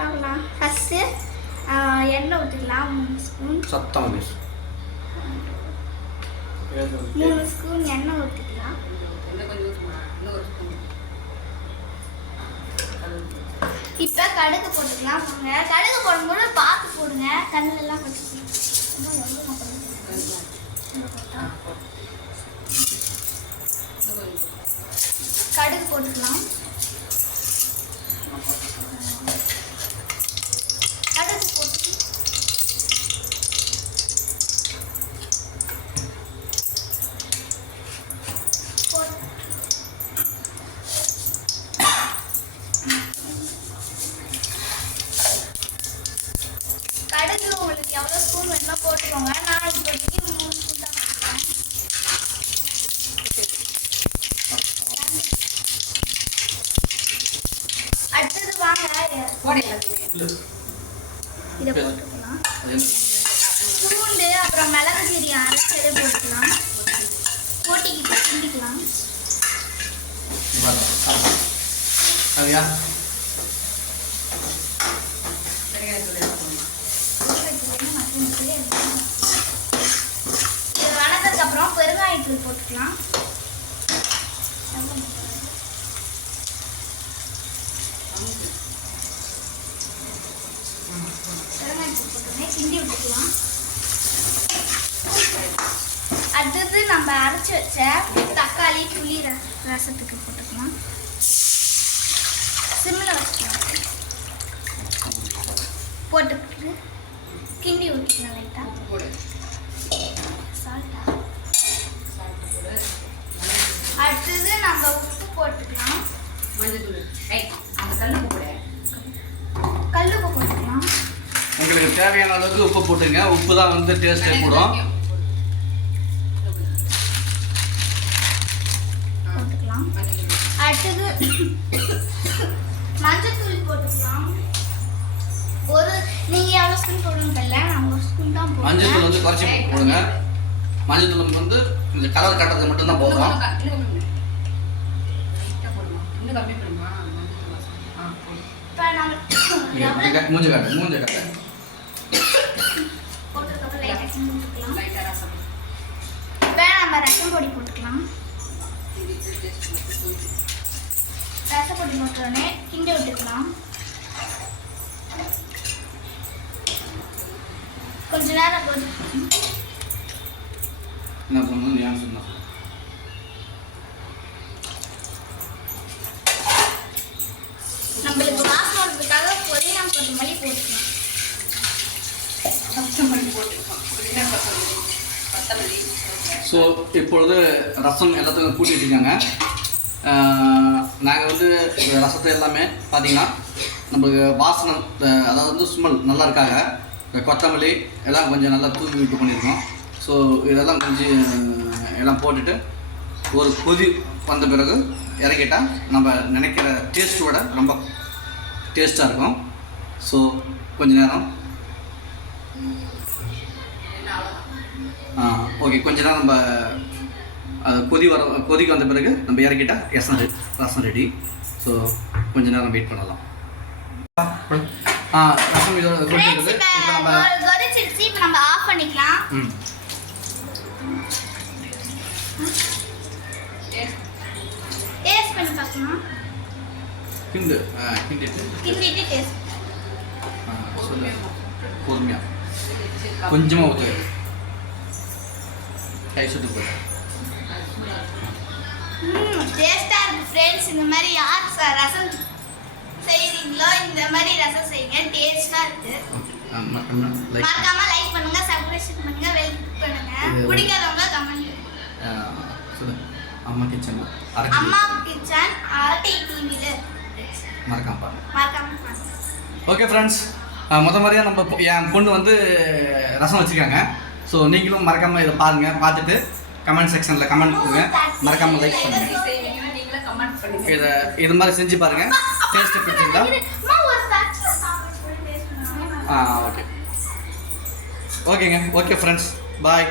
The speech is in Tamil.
பார்க்கலாம். ஃபஸ்ட்டு எண்ணெய் ஊற்றிக்கலாம் 3 ஸ்பூன். சத்தம் பேசு. 3 ஸ்பூன் எண்ணெய் ஊற்றிக்கலாம். இப்போ கடுகு போட்டுக்கலாம். கடுகு போடும்போது பார்த்து போடுங்க, கண்ணுலலாம் வச்சு. கடுகு போட்டுக்கலாம். கடுகு போட்டு கடுகு உங்களுக்கு எவ்வளோ ஸ்பூன் வேணுமோ போட்டுக்கோங்க. நான் இப்போதைக்கு 3 ஸ்பூன் தான் போட்டுக்கிறேன். அடுத்தது வாங்க இதை போட்டுக்கலாம். பூண்டு அப்புறம் மிளகு சீரகம் அரைச்சதை போட்டுக்கலாம். போட்டிக்கிட்டு கிண்டிக்கலாம். இது வணக்கத்துக்கு அப்புறம் பெருங்காயத்தூள் போட்டுக்கலாம். பெருங்காயத்தூள் போட்டோன்னே கிண்டி விட்டுக்கலாம். அடுத்தது நம்ம அரைச்சி வச்ச தக்காளி புளி ரசத்துக்கு போட்டுக்கலாம். சிம்மில் வச்சுக்கலாம். போட்டுக்கிட்டு கிண்டி விட்டுக்கலாம் லைட்டாக. அடுத்தது நம்ம உப்பு போட்டுக்கலாம். கல்லுப்பு போட்டுக்கலாம். உங்களுக்கு தேவையான அளவுக்கு உப்பு போட்டுங்க. உப்பு தான் வந்து டேஸ்ட்டே கூடும். போட்டுக்கலாம். அடுத்தது மஞ்சத்தூள் போட்டுக்கலாம். நீங்கள் எவ்வளோ ஸ்பூன் போடணும் தெரியல, நான் 1 ஸ்பூன் தான் போடுறேன். மஞ்சத்தூள் வந்து குறைச்சி போடுங்க. மஞ்சத்தூள் வந்து இந்த கலர் கட்டுறது மட்டும்தான் போடுறோம். இப்போ நம்ம மூஞ்சி காட்டு. போட்டதுக்கப்புறம் லைட்டாக கிண்டி விட்டுக்கலாம். இப்போ நம்ம ரசம் பொடி போட்டுக்கலாம். ரசப்பொடி போட்டோடனே கிண்டி விட்டுக்கலாம். கொஞ்ச நேரம் என்ன பண்ணணும் ஞாபகம் சொன்னா. நம்மளுக்கு வாசனை வரதுக்காக புதினா கொத்தமல்லி போட்டுக்கலாம். ஸோ இப்பொழுது ரசம் எல்லாத்துக்கும் கூட்டிகிட்டு இருக்காங்க. நாங்கள் வந்து இந்த ரசத்தை எல்லாமே பார்த்தீங்கன்னா நம்மளுக்கு வாசனை, அதாவது வந்து ஸ்மெல் நல்லா இருக்காங்க. இந்த கொத்தமல்லி எல்லாம் கொஞ்சம் நல்லா தூக்கி விட்டு பண்ணியிருக்கோம். ஸோ இதெல்லாம் கொஞ்சம் எல்லாம் போட்டுட்டு ஒரு கொதி வந்த பிறகு இறக்கிட்டால் நம்ம நினைக்கிற டேஸ்ட்டோட ரொம்ப டேஸ்ட்டாக இருக்கும். ஸோ கொஞ்ச நேரம் ஓகே, கொஞ்ச நேரம் நம்ம கொதிக்கு வந்த பிறகு நம்ம இறக்கிட்டால் ரசம் ரெடி. ஸோ கொஞ்ச நேரம் வெயிட் பண்ணலாம். ரசம் இதோட கொதிக்கிறது. இப்போ நம்ம கொதிச்சிருச்சு. இப்போ நம்ம ஆஃப் பண்ணிக்கலாம். டேஸ்ட் பண்ணி பார்க்கலாம். கிண்டிட்டு டேஸ்ட் சொல்லு. பொறுமையா கொஞ்சமாக ஊற்று. கை சுட்டு போய் டேஸ்ட்டாக இருக்குது ஃப்ரெண்ட்ஸ். இந்த மாதிரி யார் ரசம் செய்கிறீங்களோ இந்த மாதிரி ரசம் செய்யுங்க, டேஸ்ட்டாக இருக்குது. மறக்காம லைக் பண்ணுங்க, சப்ஸ்கிரைப் பண்ணுங்க, வெல் பண்ணுங்க. பிடிக்காதவங்க கமெண்ட் சொல்லு. அம்மா கிச்சன் அரட்டை டிவில மறக்காம பாருங்க. ஓகே ஃப்ரெண்ட்ஸ், மாதிரியாக நம்ம என் பொண்ணு வந்து ரசம் வச்சுருக்காங்க. ஸோ நீங்களும் மறக்காமல் இதை பாருங்கள். பார்த்துட்டு கமெண்ட் செக்ஷனில் கமெண்ட் பண்ணுங்க. மறக்காமல் லைக் பண்ணுங்கள். இது மாதிரி செஞ்சு பாருங்கள். டேஸ்ட்டு பிடிச்சிருந்தா ஓகே. ஓகேங்க. ஓகே ஃப்ரெண்ட்ஸ், பாய்.